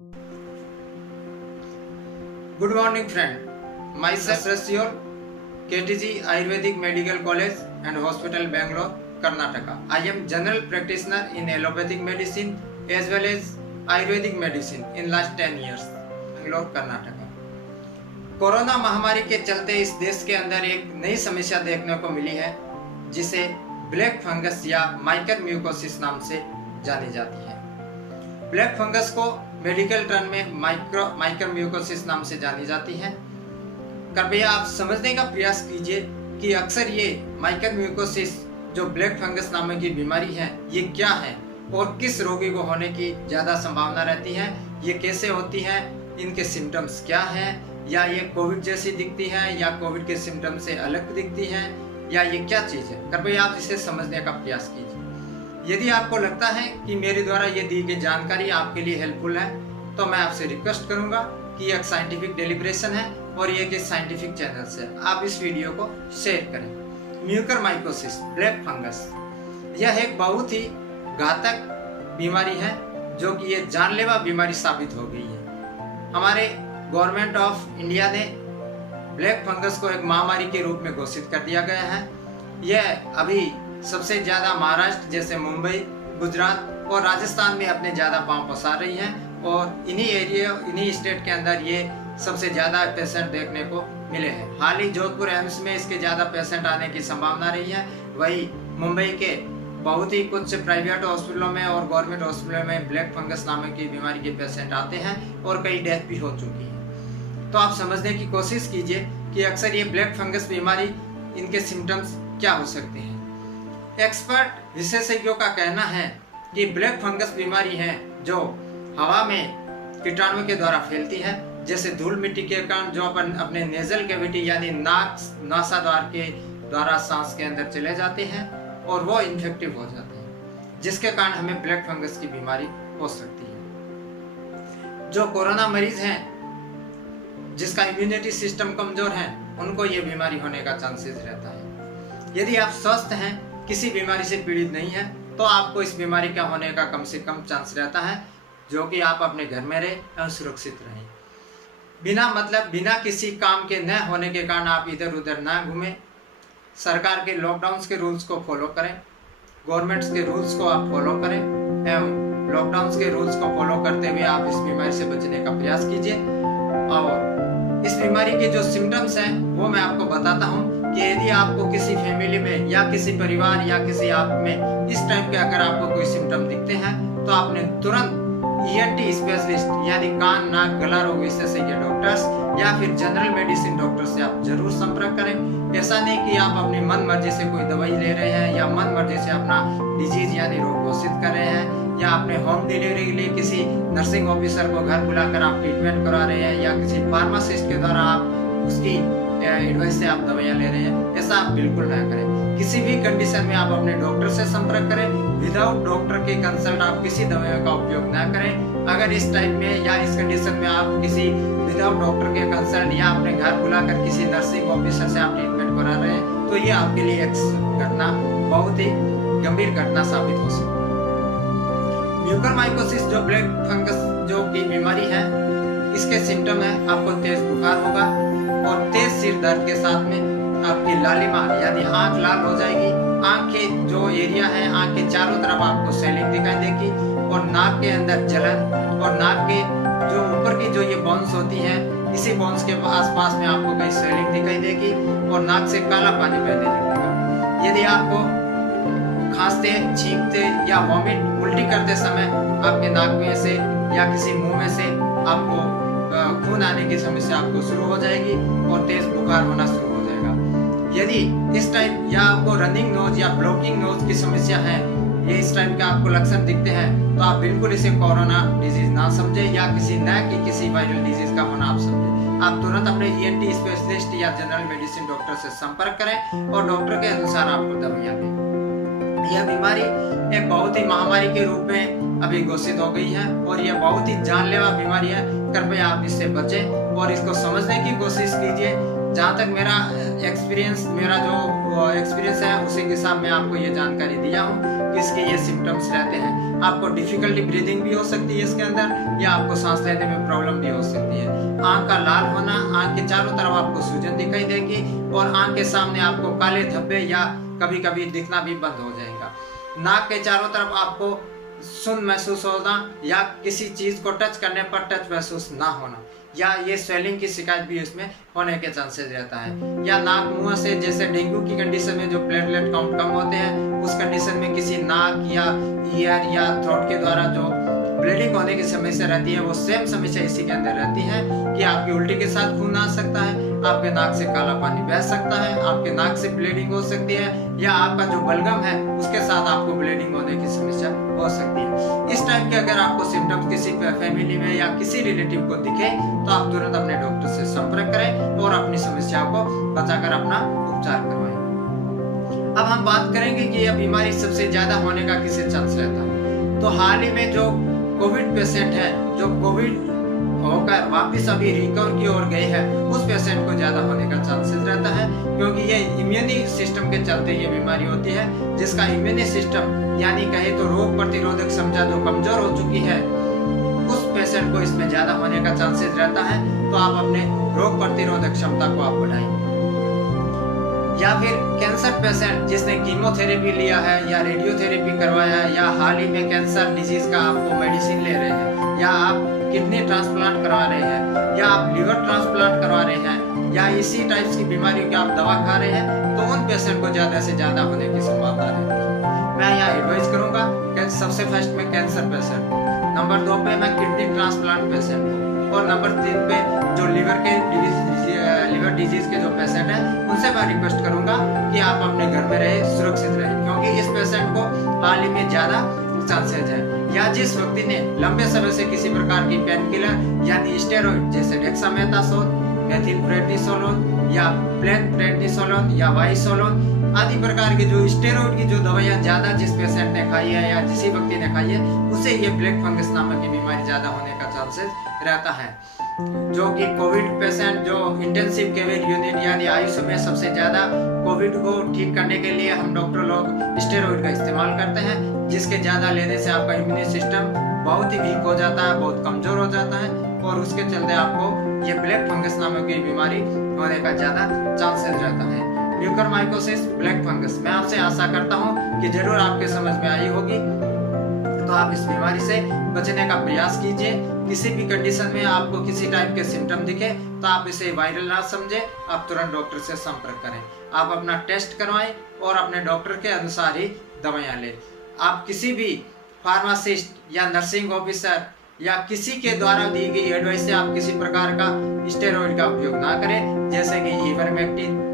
Good morning, friend. Myself Rasyol, KTG Ayurvedic Medical College and Hospital, Bangalore, Karnataka. I am general practitioner in allopathic medicine as well as Ayurvedic medicine in last 10 years, Bangalore, Karnataka. Corona महामारी के चलते इस देश के अंदर एक नई समस्या देखने को मिली है जिसे ब्लैक फंगस या माइकर म्यूकोसिस नाम से जानी जाती है। ब्लैक फंगस को मेडिकल टर्म में माइकर म्यूकोसिस नाम से जानी जाती है। कृपया आप समझने का प्रयास कीजिए कि अक्सर ये माइकर म्यूकोसिस जो ब्लैक फंगस नाम की बीमारी है ये क्या है और किस रोगी को होने की ज़्यादा संभावना रहती है, ये कैसे होती है, इनके सिम्टम्स क्या हैं, या ये कोविड जैसी दिखती है या कोविड के सिम्टम्स से अलग दिखती है, या ये क्या चीज़ है। कृपया आप इसे समझने का प्रयास कीजिए। यदि आपको लगता है कि मेरे द्वारा ये दी गई जानकारी आपके लिए हेल्पफुल है तो मैं आपसे रिक्वेस्ट करूंगा कि ये एक साइंटिफिक डेलिब्रेशन है और ये एक साइंटिफिक चैनल से आप इस वीडियो को शेयर करें। म्यूकरमाइकोसिस ब्लैक फंगस यह एक बहुत ही घातक बीमारी है जो कि ये जानलेवा बीमारी साबित हो गई है। हमारे गवर्नमेंट ऑफ इंडिया ने ब्लैक फंगस को एक महामारी के रूप में घोषित कर दिया गया है। यह अभी सबसे ज़्यादा महाराष्ट्र जैसे मुंबई, गुजरात और राजस्थान में अपने ज़्यादा पांव पसार रही है और इन्हीं स्टेट के अंदर ये सबसे ज़्यादा पेशेंट देखने को मिले हैं। हाल ही जोधपुर एम्स में इसके ज़्यादा पेशेंट आने की संभावना रही है। वही मुंबई के बहुत ही कुछ प्राइवेट हॉस्पिटलों में और गवर्नमेंट हॉस्पिटलों में ब्लैक फंगस नाम की बीमारी के पेशेंट आते हैं और कई डेथ भी हो चुकी है। तो आप समझने की कोशिश कीजिए कि अक्सर ये ब्लैक फंगस बीमारी, इनके सिम्टम्स क्या हो सकते हैं। एक्सपर्ट विशेषज्ञों का कहना है कि ब्लैक फंगस बीमारी है जो हवा में कीटाणु के द्वारा फैलती है, जैसे धूल मिट्टी के कारण जो अपन अपने नेजल कैविटी यानी नाक नासाद्वार के द्वारा सांस के अंदर चले जाते हैं और वो इन्फेक्टिव हो जाते हैं, जिसके कारण हमें ब्लैक फंगस की बीमारी हो सकती है। जो कोरोना मरीज हैं जिसका इम्यूनिटी सिस्टम कमजोर है उनको ये बीमारी होने का चांसेस रहता है। यदि आप स्वस्थ हैं, किसी बीमारी से पीड़ित नहीं है, तो आपको इस बीमारी का होने का कम से कम चांस रहता है, जो कि आप अपने घर में रहें और सुरक्षित रहें। बिना किसी काम के न होने के कारण आप इधर उधर ना घूमें। सरकार के लॉकडाउन के रूल्स को फॉलो करें, गवर्नमेंट्स के रूल्स को आप फॉलो करें एवं लॉकडाउन के रूल्स को फॉलो करते हुए आप इस बीमारी से बचने का प्रयास कीजिए। और इस बीमारी के जो सिम्टम्स हैं वो मैं आपको बताता हूँ कि यदि आपको किसी फैमिली में या किसी परिवार या किसी आप में इस टाइप के अगर आपको कोई सिम्टम दिखते हैं तो आपने तुरंत ईएनटी स्पेशलिस्ट यानी कान नाक गला रोग विशेषज्ञ डॉक्टर्स या फिर जनरल मेडिसिन डॉक्टर से आप जरूर संपर्क करें। ऐसा नहीं कि आप अपनी मन मर्जी से कोई दवाई ले रहे हैं या मन मर्जी से अपना डिजीज यानी रोग घोषित कर रहे हैं या अपने होम डिलीवरी के लिए किसी नर्सिंग ऑफिसर को घर बुलाकर आप ट्रीटमेंट करा रहे हैं या किसी फार्मासिस्ट के द्वारा आप उसकी एडवाइस से आप दवाइयाँ ले रहे हैं। ऐसा आप बिल्कुल ना करें। किसी भी कंडीशन में आप अपने डॉक्टर से संपर्क करें। विदाउट डॉक्टर के कंसल्ट आप किसी दवाइयों का उपयोग ना करें। अगर इस टाइप में या इस कंडीशन में आप किसी विदाउट डॉक्टर के कंसल्ट या अपने घर बुलाकर किसी नर्सिंग ऑफिसर से आप ट्रीटमेंट करा रहे हैं तो ये आपके लिए एक घटना बहुत ही गंभीर घटना साबित हो सकती है। म्यूकरमाइकोसिस जो ब्लैक फंगस जो की बीमारी है, इसके सिम्टम है आपको तेज बुखार होगा और तेज सिर दर्द के साथ में आपकी लालिमा यानी आंख लाल हो जाएगी। आंख के जो एरिया है, आंख के चारों तरफ आपको स्वेलिंग दिखाई देगी और नाक के अंदर जलन और नाक के जो ऊपर की जो ये बोन्स होती है, इसी बोन्स के आसपास में आपको कहीं स्वेलिंग दिखाई देगी और नाक से काला पानी बहने लगेगा। यदि आपको खांसते, छींकते या वॉमिट उल्टी करते समय आपके नाक में से या किसी मुंह में से आपको खून आने की समस्या आपको शुरू हो जाएगी और तेज बुखार होना शुरू हो जाएगा। यदि इस टाइप या आपको रनिंग नोज या ब्लॉकिंग नोज की समस्या है, ये इस टाइप के आपको लक्षण दिखते हैं तो आप बिल्कुल इसे कोरोना डिजीज ना समझे या किसी वायरल डिजीज का होना आप समझे। आप तुरंत अपने ईएनटी स्पेशलिस्ट या जनरल मेडिसिन डॉक्टर से संपर्क करें और डॉक्टर के अनुसार आपको दवाइयाँ दें। यह बीमारी एक बहुत ही महामारी के रूप में अभी घोषित हो गई है और यह बहुत ही जानलेवा बीमारी है। कृपया आप इससे बचें और इसको समझने की कोशिश कीजिए। जहाँ तक मेरा जो एक्सपीरियंस है उसी के साथ मैं आपको ये जानकारी दिया हूँ कि इसके ये सिम्टम्स रहते हैं। आपको डिफिकल्टी ब्रीदिंग भी हो सकती है इसके अंदर, या आपको सांस लेने में प्रॉब्लम भी हो सकती है। आंख का लाल होना, आंख के चारों तरफ आपको सूजन दिखाई देगी और आंख के सामने आपको काले धब्बे या कभी कभी दिखना भी बंद हो जाएगा। नाक के चारों तरफ आपको सुन्न महसूस होना या किसी चीज को टच करने पर टच महसूस ना होना, या ये स्वेलिंग की शिकायत भी इसमें होने के चांसेस रहता है। या नाक मुंह से, जैसे डेंगू की कंडीशन में जो प्लेटलेट काउंट कम होते हैं, उस कंडीशन में किसी नाक या ईयर या थ्रोट के द्वारा जो ब्लीडिंग होने की समस्या रहती है, वो सेम समस्या इसी के अंदर रहती है कि आपकी उल्टी के साथ खून आ सकता है, आपके नाक से काला पानी बह सकता है, आपके नाक से ब्लीडिंग हो सकती है, या आपका जो बलगम है उसके साथ आपको ब्लीडिंग होने की समस्या हो सकती है। इस टाइप के अगर आपको सिम्टम्स किसी फैमिली में या किसी रिलेटिव को दिखे तो आप तुरंत अपने डॉक्टर से संपर्क करें और अपनी समस्याओं को बचाकर अपना उपचार करवाएं। अब हम बात करेंगे कि यह बीमारी सबसे ज्यादा होने का किसे चांस रहता है। तो हाल ही में जो कोविड पेशेंट है, जो कोविड होकर वापस अभी रिकवर की ओर गए हैं, उस पेशेंट को ज्यादा होने का चांसेस रहता है, क्योंकि ये इम्यूनी सिस्टम के चलते ये बीमारी होती है, जिसका इम्यूनी सिस्टम यानी कहे तो रोग प्रतिरोधक क्षमता जो कमजोर हो चुकी है, उस पेशेंट को इसमें ज्यादा होने का चांसेस रहता है। तो आप अपने रोग प्रतिरोधक क्षमता को आप बढ़ाएं। या फिर कैंसर पेशेंट जिसने कीमोथेरेपी लिया है या रेडियोथेरेपी करवाया है, या हाल ही में कैंसर डिजीज का आपको मेडिसिन ले रहे हैं, या आप किडनी ट्रांसप्लांट करवा रहे हैं, या आप लिवर ट्रांसप्लांट करवा रहे हैं, या इसी टाइप्स की बीमारियों की आप दवा खा रहे हैं, तो उन पेशेंट को ज्यादा से ज्यादा होने की संभावना रहती है। मैं यहाँ एडवाइस करूंगा कि सबसे फर्स्ट में कैंसर पेशेंट, नंबर 2 पे मैं किडनी ट्रांसप्लांट पेशेंट को, और नंबर 3 पे जो लिवर डिजीज के जो पेशेंट हैं, उनसे मैं रिक्वेस्ट करूंगा कि आप अपने घर में रहे, सुरक्षित रहे, क्योंकि इस पेशेंट को हाल ही में ज्यादा चांसेस है। या जिस व्यक्ति ने लंबे समय से किसी प्रकार की पेन किलर यानी स्टेरॉइड जैसे डेक्सामेथासोन, मेथिलप्रेडनिसोलोन या प्लेन प्रेडनिसोलोन या वाइसोलोन आदि प्रकार की जो स्टेरॉइड की जो दवाइयां ज्यादा जिस पेशेंट ने खाई है या जिस व्यक्ति ने खाई है, उसे ये ब्लैक फंगस नामक की बीमारी ज्यादा होने का चांसेस रहता है। जो कि कोविड पेशेंट जो इंटेंसिव केयर यूनिट यानी आईसीयू में सबसे ज्यादा कोविड को ठीक करने के लिए हम डॉक्टर लोग स्टेरॉइड का इस्तेमाल करते हैं, जिसके ज्यादा लेने से आपका इम्यूनी सिस्टम बहुत ही वीक हो जाता है, बहुत कमजोर हो जाता है, और उसके चलते आपको ये ब्लैक फंगस नामक की बीमारी होने का ज्यादा चांसेस रहता है। म्यूकरमाइकोसिस ब्लैक फंगस, मैं आपसे आशा करता हूँ कि जरूर आपके समझ में आई होगी। तो आप इस बीमारी से बचने का प्रयास कीजिए। किसी भी कंडीशन में आपको किसी टाइप के सिम्टम दिखे तो आप इसे वायरल ना समझे, आप तुरंत डॉक्टर से संपर्क करें। आप अपना टेस्ट करवाएं और अपने डॉक्टर के अनुसार ही दवाइयाँ लें। आप किसी भी फार्मासिस्ट या नर्सिंग ऑफिसर या किसी के द्वारा दी गई एडवाइस से आप किसी प्रकार का स्टेरॉइड का उपयोग ना करें, जैसे कि इवरमेक्टिन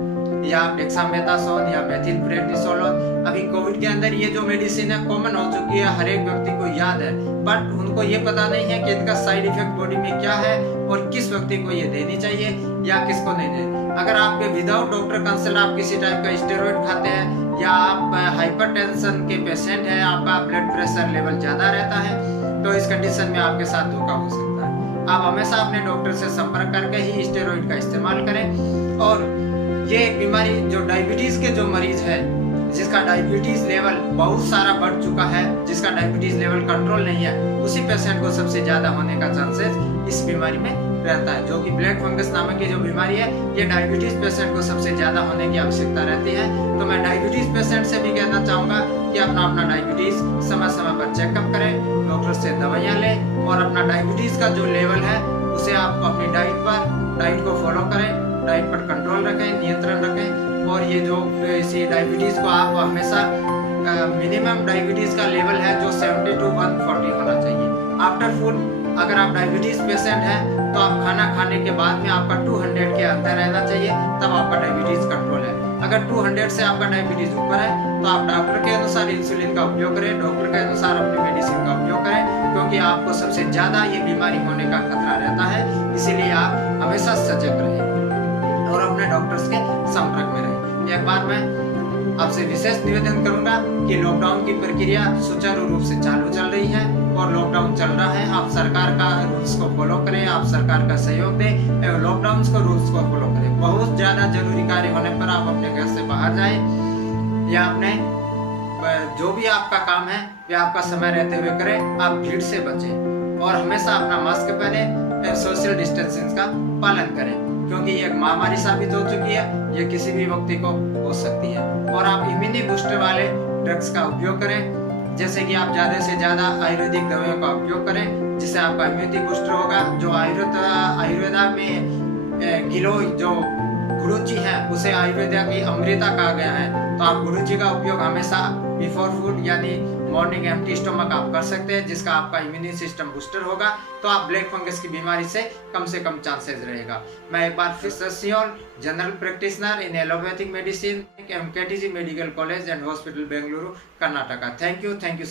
या डेक्सामेथासोन या मेथिलप्रेडनिसोलोन। अभी कोविड के अंदर ये जो मेडिसिन है कॉमन हो चुकी है, हर एक व्यक्ति को याद है, बट उनको ये पता नहीं है कि इनका साइड इफेक्ट बॉडी में क्या है और किस व्यक्ति को ये देनी चाहिए या किसको नहीं देनी। अगर आपके विदाउट डॉक्टर कंसल्ट आप किसी टाइप का स्टेरॉइड खाते हैं या आप हाइपरटेंशन के पेशेंट हैं, आपका ब्लड प्रेशर लेवल ज्यादा रहता है, तो इस कंडीशन में आपके साथ धोखा हो सकता है। आप हमेशा अपने डॉक्टर से संपर्क करके ही स्टेरॉइड का इस्तेमाल करें। और ये बीमारी जो डायबिटीज के जो मरीज है, जिसका डायबिटीज लेवल बहुत सारा बढ़ चुका है, जिसका डायबिटीज लेवल कंट्रोल नहीं है, उसी पेशेंट को सबसे ज्यादा होने का चांसेस इस बीमारी में रहता है। जो कि ब्लैक फंगस नामक की जो बीमारी है, ये डायबिटीज पेशेंट को सबसे ज्यादा होने की आवश्यकता रहती है। तो मैं डायबिटीज पेशेंट से भी कहना चाहूंगा कि अपना डायबिटीज समय समय पर चेकअप करें, डॉक्टर से दवाइयाँ लें और अपना डायबिटीज का जो लेवल है उसे आप अपनी डाइट को फॉलो करें, डाइट पर कंट्रोल रखें, नियंत्रण रखें। और ये जो इसी डायबिटीज को आप हमेशा मिनिमम डायबिटीज का लेवल है जो 70 to 140 होना चाहिए। आफ्टर फूड अगर आप डायबिटीज पेशेंट हैं तो आप खाना खाने के बाद में आपका 200 के अंदर रहना चाहिए, तब आपका डायबिटीज कंट्रोल है। अगर 200 से आपका डायबिटीज ऊपर है तो आप डॉक्टर के अनुसार इंसुलिन का उपयोग करें, डॉक्टर के अनुसार अपनी मेडिसिन का उपयोग करें, क्योंकि आपको सबसे ज्यादा ये बीमारी होने का खतरा रहता है। इसीलिए आप हमेशा सजग रहें और अपने डॉक्टर्स के संपर्क में रहें। एक बार मैं आपसे विशेष निवेदन करूंगा कि लॉकडाउन की प्रक्रिया सुचारू रूप से चालू चल रही है और लॉकडाउन चल रहा है। आप सरकार का रूल्स को फॉलो करें, आप सरकार का सहयोग दें एवं लॉकडाउन को रूल्स को फॉलो करें। बहुत ज्यादा जरूरी कार्य होने पर आप अपने घर से बाहर जाएं या अपने जो भी आपका काम है वे आपका समय रहते हुए करें। आप भीड़ से बचें और हमेशा अपना मास्क पहने एंड सोशल डिस्टेंसिंग का पालन करें, क्योंकि ये एक महामारी साबित हो चुकी है। ये किसी भी व्यक्ति को हो सकती है। और आप इम्यूनिटी बूस्टर वाले ड्रग्स का उपयोग करें, जैसे कि आप ज्यादा से ज्यादा आयुर्वेदिक दवाइयों का उपयोग करें, जिससे आपका इम्यूनिटी बूस्टर होगा। जो आयुर्वेदा में गिलो जो गुरुची है, उसे आयुर्वेदा की अमृता कहा गया है। तो आप गुरुची का उपयोग हमेशा बिफोर फूड यानी मॉर्निंग एम्प्टी स्टमक आप कर सकते हैं, जिसका आपका इम्यून सिस्टम बूस्टर होगा। तो आप ब्लैक फंगस की बीमारी से कम चांसेस रहेगा। मैं एक बार फिर सस्योल general practitioner in allopathic medicine, KTG medical college and hospital Bengaluru Karnataka. Thank you.